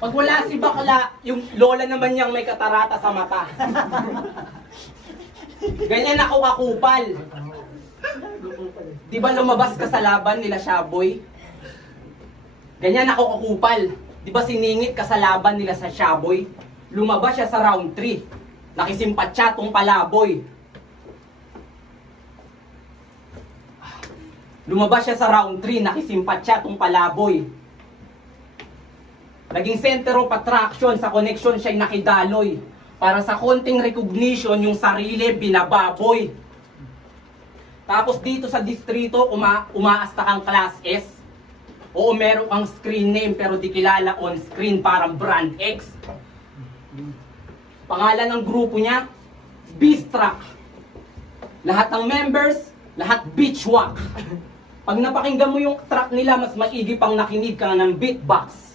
Pag wala si bakla, yung lola naman niyang may katarata sa mata. Ganyan ako kakupal. Di ba lumabas ka sa laban nila Shaboy? Ganyan ako kakupal. Di ba siningit ka sa laban nila sa Shaboy? Lumabas siya sa round 3. Nakisimpatsa tong palaboy. Lumabas siya sa round 3. Nakisimpatsa tong palaboy. Naging center of attraction sa connection siya'y nakidaloy. Para sa konting recognition, yung sarili binababoy. Tapos dito sa distrito, umaasta kang class S. Oo, meron kang screen name pero di kilala on screen, parang brand X. Pangalan ng grupo niya, Beastruck. Lahat ng members, lahat beachwalk. Pag napakinggan mo yung track nila, mas maigi pang nakinig ka ng beatbox.